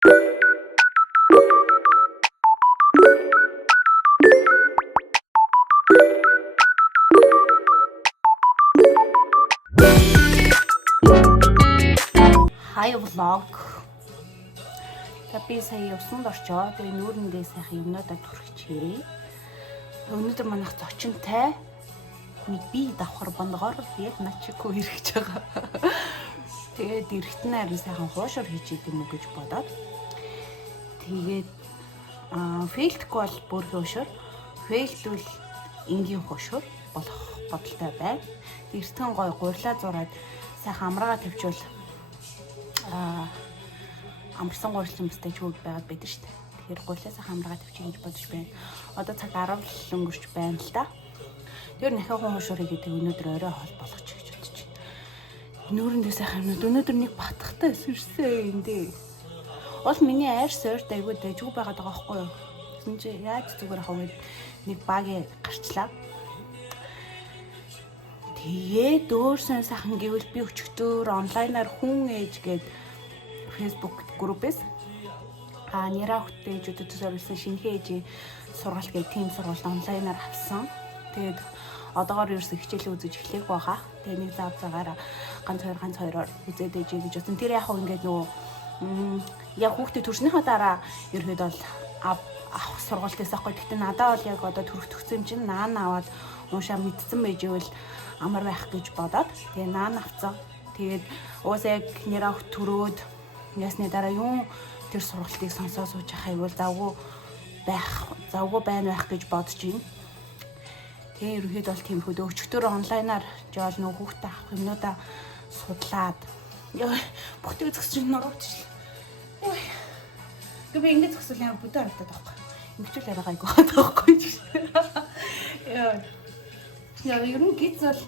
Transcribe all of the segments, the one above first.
Hi vlog. Би сая явсанд орчоо. Тэгээ нүүрэндээ сайхан юмнуудаа түрхчихээ. Өнөөдөр манайх зочинтай нэг би давхар бондгоор яг начико ирэх байгаа. Тэгээд эрэхтэн харин сайхан хуушар хийж идэм үү гэж бодоод. Тэгээд фейлтгүй бол бүр хуушар, фейлтвэл энгийн хуушар болох бодолтой байна. Эртхэн гой гурилаа зураад сайхан амраагаа тавьчвал амарсан гурилсан мэстэй чөг байгаад байдаг шүү дээ. Тэгэхээр гурилаасаа хамраагаа тавьчих гэж бодож байна. Одоо цаг 10 л өнгөрч байна л да. Тэр нахаа хүн хуушурыг гэдэг өнөөдөр орой хоол болгочих гэж бодож байна. Нүүрэндээ сайхан өнөөдөр нэг батхтай сүрсэн юм дээ. Ол миний айр сойрт айгүй дэжгүй байгаад байгаа байхгүй юу? Тэгсэн чи яаж зүгээр хаваад нэг багийн гарчлаа. Тэгээд дөөрсөн сайхан гэвэл би өчигдөр онлайнаар хүн ээж гээд Facebook группээс нэраа хөттэйчүүдэд зориулсан шинэхэн ээжийн сургалт гэх тийм сургалт онлайнаар авсан. Тэгээд одоогоор ерөөс хичээл үзэж эхлэх байгаа. Тэгээд нэг зав цагаараа ганц хоёроор үзээд ээжээ гэж бодсон. Тэр яг хөө ингээд нөгөө яг хүүхдээ төрснийхаа дараа ерөөд бол авах сургалтаас ахгүй. Гэтэ надад бол яг одоо төрөх төгсөн юм чинь наан аваад уушаа мэдсэн байж ивэл амар байх гэж бодоод тэгээ наан авцсан. Тэгээд уусаа яг нэраа төрөөд ясны дараа юм тэр сургалтыг сонсоо сууж ахайвал завгүй байна байх гэж бодож байна. Тэгээ ерөөд бол тийм хөөд өчтөр онлайнаар жаал нөх хүүхдээ авах юмнуудаа судлаад ёо бүхтэй зөксөж нөрөвчлээ. Ой. Гэвь ингэж зөксөл яа бүдэ харагдаад байхгүй. Ингэчүүл яриагаа айгүй байхгүй ч. Яа. Яа ерөн гиз бол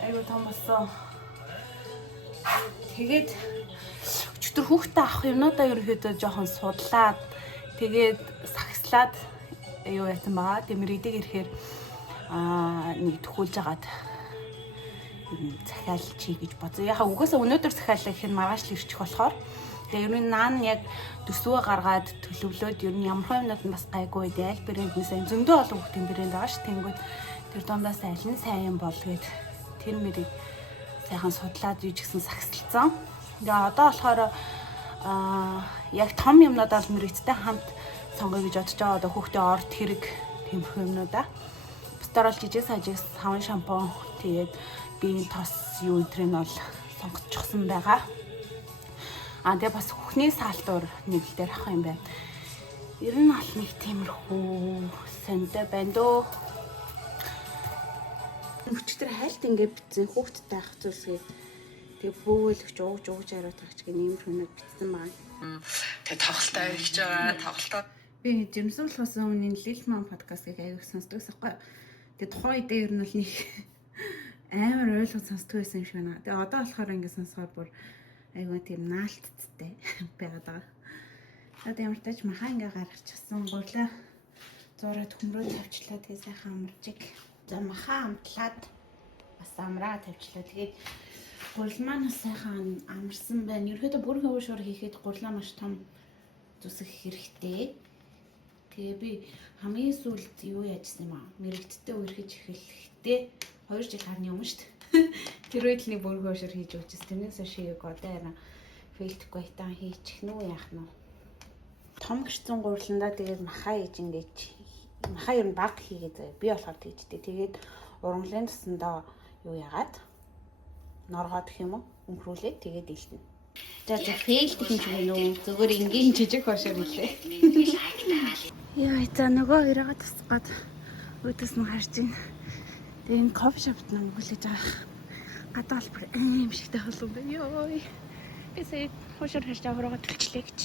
айгүй том болсон. Тэгээд өчтөр хүүхдээ авах юмнуудаа ерөөхдөө жоохон судлаад тэгээд сагслаад юу яасан баа. Тэмрэдэг ирэхээр нэг төхүүлж агаад захиалч хий гэж бодсон. Яхаа угаасаа өнөөдөр захиалах их маргааш л ирчих болохоор тэгээ ер нь наан яг төсвөө гаргаад төлөвлөөд ер нь ямар юмнууд нь бас гайгүй дээ. Аль брэнднээс зөндөө олон хүүхдийн брэнд байгаа ш. Тэнгүүд тэр дундаас аль нь сайн юм бол гээд тэр мэрийг сайхан судлаад юу ч гэсэн сагсалцсан. Тэгээ одоо болохоор яг том юмнуудаа л мэрэгчтэй хамт сонгоё гэж бодож байгаа. Одоо хүүхдээ орд хэрэг тэмхүү юмнуудаа. Бусдаар бол жижиг сажиг савн шампунь тэгээд биеийн тос юу энэ нь бол сонгочихсон байгаа. Тэгээ бас хүүхний саалтуур нэг л дээр ах юм байна. Ер нь аль нэг тиймэрхүү сандаа байна дөө. Өчтөр хайлт ингээд битсэн хүүхдтэй ах зүйлсгээ тэгээ бөөлөгч ууж яриад байгаа ч гэх юм хүмүүс битсэн байгаа. Тэгээ тоглолтоо хийж байгаа. Тоглолтоо би жимсүүлхээс өмнө Лилман подкастыг аяг сонсдогс байхгүй. Тэгээ тухайн үедээ ер нь бол нэг амар ойлгож сонсдог байсан юм шиг байна. Тэгээ одоо болохоор ингээд сонсохоор бүр айгүй тийм наалтцтай байгаад байгаа. Одоо ямар ч тач маха ингээ гаргачихсан. Гурлаа зураад хөмрөө тавьчлаа. Тэгээ сайхан амарчиг. За маха амтлаад бас амраа тавьчлаа. Тэгээд гурил маань сайхан амарсан байна. Ерөөдөө бүр хөвшөр хийхэд гурлаа маш том зүсэх хэрэгтэй. Тэгээ би хамгийн сүүлд юу яажсан юм аа? Мэрэгдтэй үерхэж эхлэхдээ 2 жил харны өмнө шүү дээ. Тэр үед нэг бүр хөвшөр хийж өгчээс тэрнээс шийг одоо яна фейлтгүй таа хийчих нү яах нь. Том гэрцэн гурландаа тэгээд маха хийж ингэж маха юм баг хийгээд би болохоор тэгжтэй. Тэгээд урамлын тусандаа юу яагаад норгоод гэх юм уу өмхрүүлээд тэгээд илтэнэ. За фейлт гэх юм чинь нөө зөвөр энгийн жижиг хошор хэлээ. Яа за нөгөө ирээгээ тусгаад өөдөөс нь харж байна. Тэгээ энэ кофе шопт нам хүлээж авах гадаа албар юм шигтэй болсон байна. Йоо. Би сая хошор харж аврага төлчлээ гэж.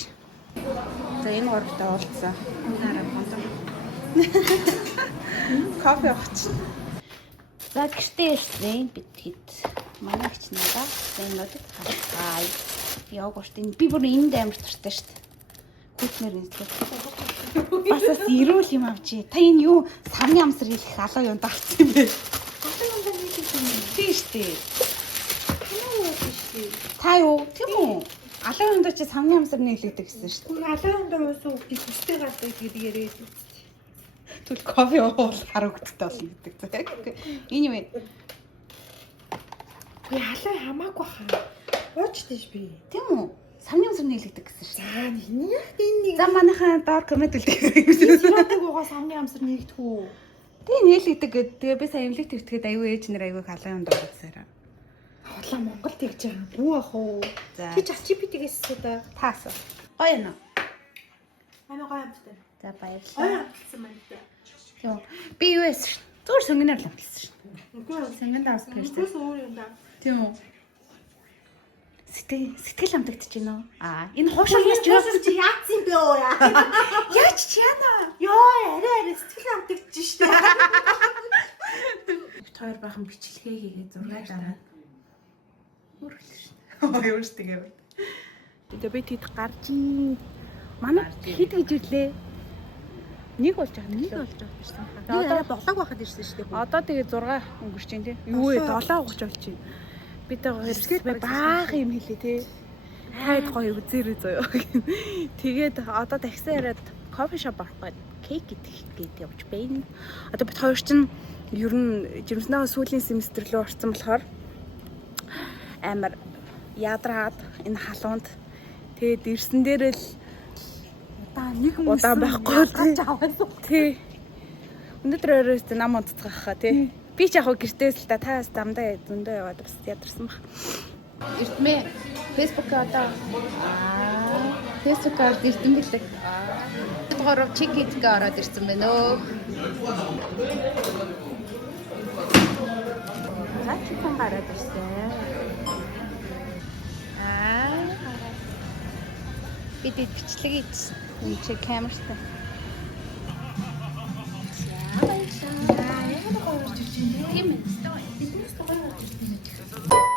За энэ гуравтай уулзсан. Унаараа бонтон. Кофе авч. За гэртээ ирсэн бид хэд манай гिच надаа зэннүүдэд хавцгаая. Йогуртын би бүр энд амар туртай шүү дээ. Хүүтнэр нэслээ. Бас ирүүл юм авчи. Та энэ юу савны амсар хэлэх алуу юм дагцсан юм бэ? Алуу юм хэлэх юм. Тийм шүү дээ. Та юу? Тийм үү? Алын өндөө чи самны амсар нийлэгдэг гэсэн шүү дээ. Алын өндөө уусаа би төстэй гадаг гэдэг яриад үү. Түл кофе уул харагдтал болно гэдэг. Энэ юу вэ? Би алын хамаагүй хаа. Уучдээ ш би. Тийм үү? Самны амсар нийлэгдэг гэсэн шүү дээ. За энэ нэг. За манайхаа доор коммент үлдээе. Сэрэтэг угаа самны амсар нэгдэх үү? Тэгээ нийлэгдэг гэдэг. Тэгээ би сайн имлэг твтгэхэд аюу ээж нэр аюу халуун өндөө гаргасараа. Хотлоо Монгол тэгж байгаа. Бүү ах уу? За. Чи ChatGPT-гээс одоо Таас. Гоё нөө. амигаа амттай. За баярлалаа. Ой амтсан байна дээ. Тийм үү. Би юу эсэр шин. Зүгээр сонгиноор л амтсан шин. Үгүй ээ. Сонгин давс гэж. Үгүйс өөр юм даа. Тийм үү. Сэтгэл амтагдаж байна уу? Энэ хуушралнаас ч чи яатсан бэ оо яа. яаж ч яана. Йоо арай сэтгэл амтагдаж штэ. Хоёр бахан бичлэгээ хийгээд зураг дараа. Үргэлж шин. Юу ч тэгээ. Тэгээ би тэд гарч ийн. Манай хэд гэж ирлээ? Нэг болж байгаа. Нэг болж байгаа шүү дээ. Одоо боглог байхад ирсэн штэ. Одоо тэгээ 6 өнгөрч чинь тий. Юу вэ? 7 30 болж чинь. Бид хоёр баах юм хэлээ тий. Хайд гоё үзээрэй заяа. Тэгээд одоо такси яриад кофе шоп авах гээд кейк гэдэг явж байна. Одоо бид хоёр чинь ер нь жирэмснээ сүүлийн семестр рүү орсон болохоор амар ядраад энэ халуунд тэгээд ирсэн дээр л удаан байхгүй тий. Өнөөдөр өрөөс нам унтцгаах хаа тий. Би ч яг гэртээс л та дамдаа зөндөө яваад бас ядарсан баг. Эртмээ Facebook одоо Facebook-аар ирсэн билээ. Гурав чикитгээ ороод ирсэн байна өө. Чикэн гараад ирсэн. Бид бичлэг хийсэн. Энд чи камертай. Тийм ээ. Биднээс гоё болж ирсэн.